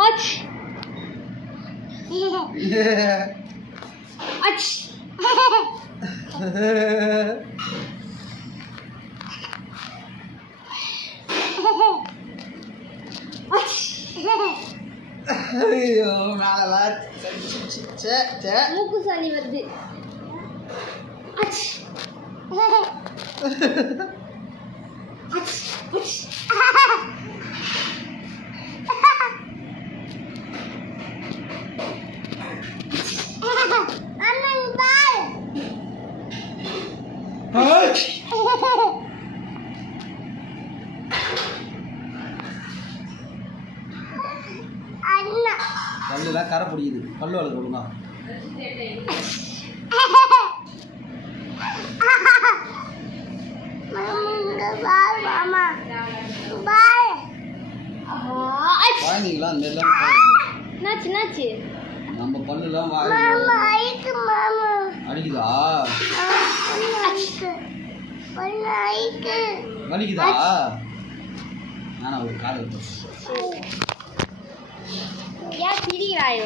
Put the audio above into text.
அச் அச் ஐயோ மேல மூக்கு சளி வருது. அச் அச் அச் பல்லுலாம் கரை பிடிக்குது. பல்லு வளர்க்க ஒழுங்கா. குழந்தைங்களா அந்த மாதிரிலாம் என்னாச்சு நம்ம பல்லுலாம் அடிக்குதா? வலிக்குதா? நானா ஒரு காலை ஏன் திரிகிறாய்?